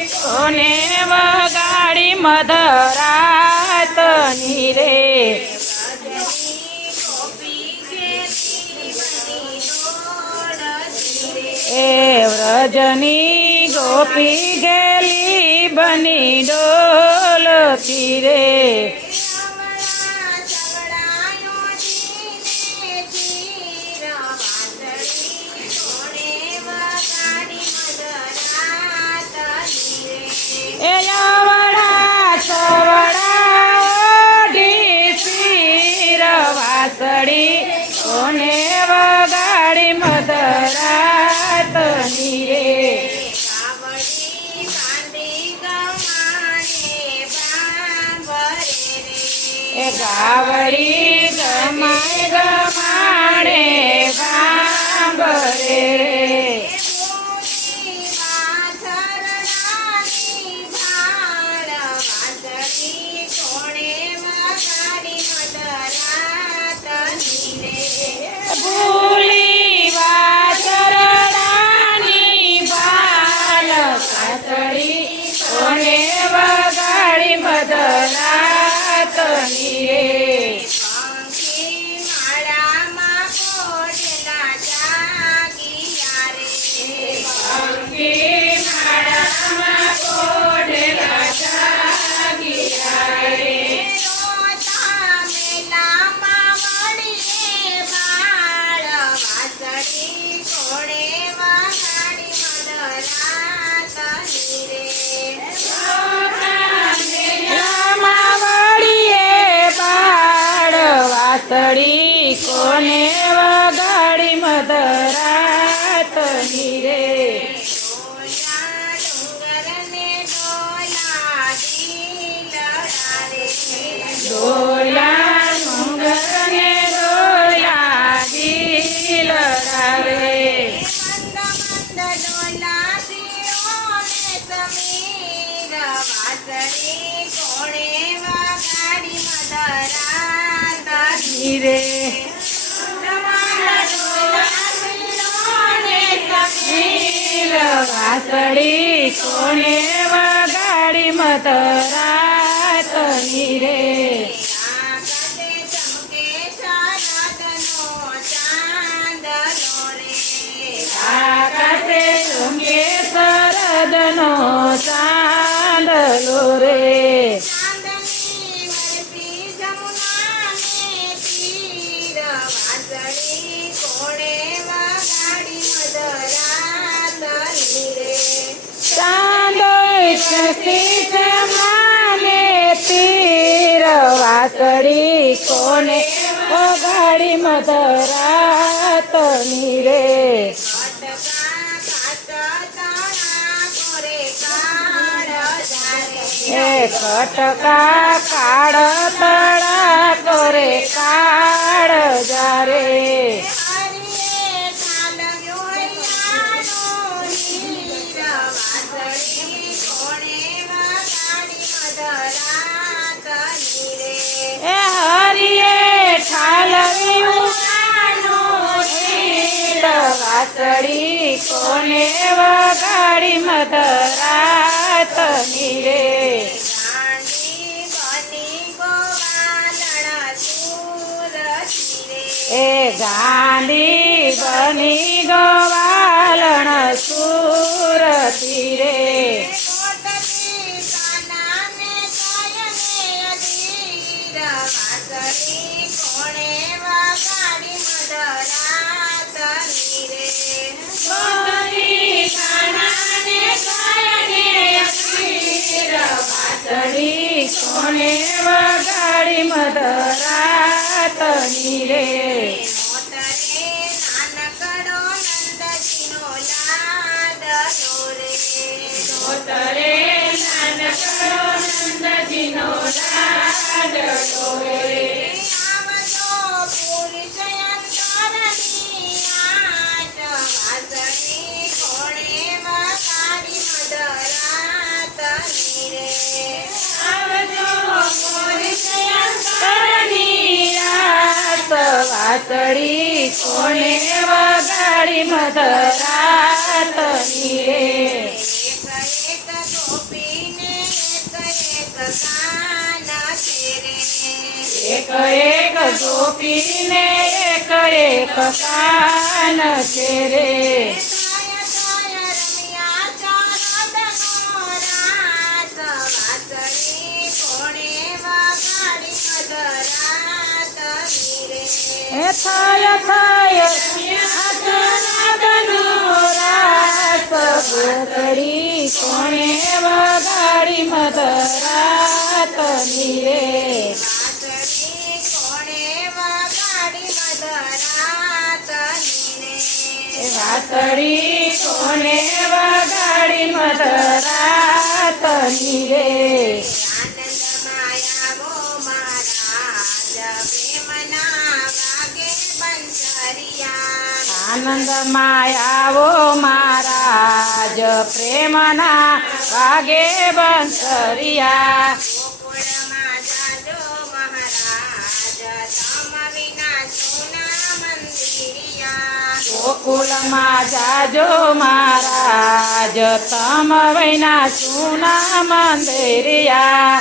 અને વગાડી મધરાતની રે એ વ્રજની ગોપી ગેલી બની ડોલતી રે કોને વગાડી મધરાતની રે. એ ગાવડી ગમાય ગમાણે મધરાતની રે વાસળી કોણે વગાડી મધરાતની વાસળી કોને? વગાડી મધરાતની રે. એ કટકા કાળ તળા કરે કાળ જારે વાસળી કોને વગાડી મધરાતની રે એ ગાંધી કોને વગાડી મધરાતની રે વાંસળી કોને વગાડી મધરાતની રે એક એક ગોપીને એક એક કાન છે રે વીરે એ થાય થાય આચનાદનો રાસ ગોતડી કોણે વગાડી મધરાત નીરે વાસળી કોણે આનંદમાં આવો મહારાજ. પ્રેમના વાગે બંસરિયા. ગોકુળમાં જાજો મહારાજ. તમ વૈના સુના મંદિરિયા.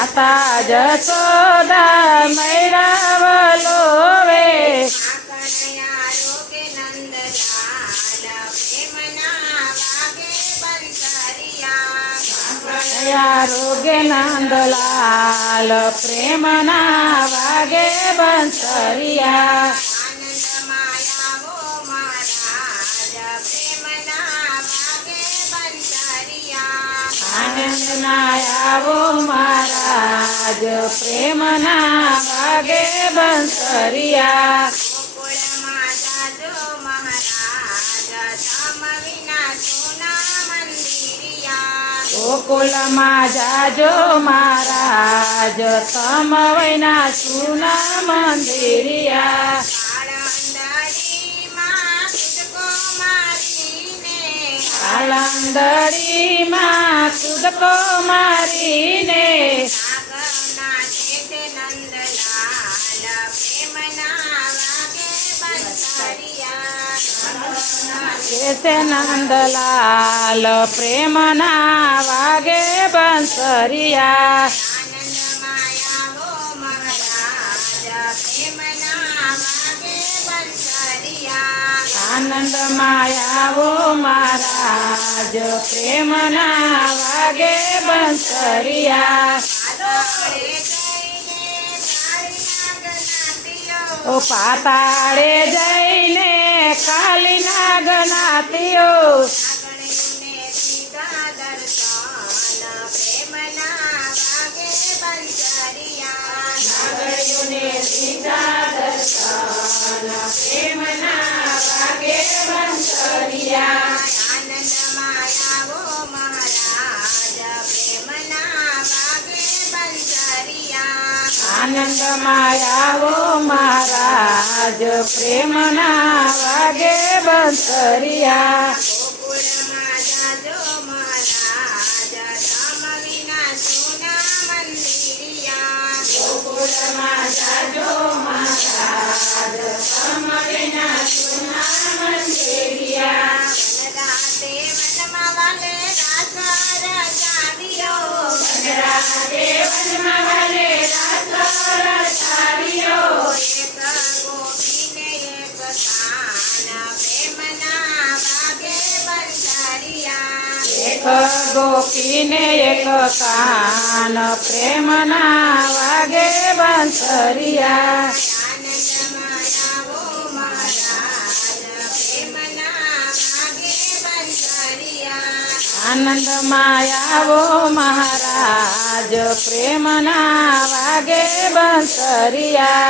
માતા જશોદા મૈરાવલો વે આરોગ્ય નંદલાલ પ્રેમના વાગે બંસરિયા આનંદના આવો મહારાજ પ્રેમના ભાગે બંસરિયા. ગોકુલમાં જાજો મહારાજ તમ વૈના સુના મંદિરિયા. આલંદડીમાં કુદકો મારીને કેસે નંદલાલ પ્રેમના વાગે બંસરિયા. આનંદમાં આવો મહારાજ પ્રેમના વાગે બંસરિયા. ઓ પાતાળે જઈને કાલી ના વાગે પ્રેમના આનંદમાં આવો મહારાજ પ્રેમના વાગે બંસરિયા ગોકુળમાં જાજો કાન પ્રેમના વાગે બંસરિયા. આનંદ માયાવો મહારાજ પ્રેમના વાગે બંસરિયા.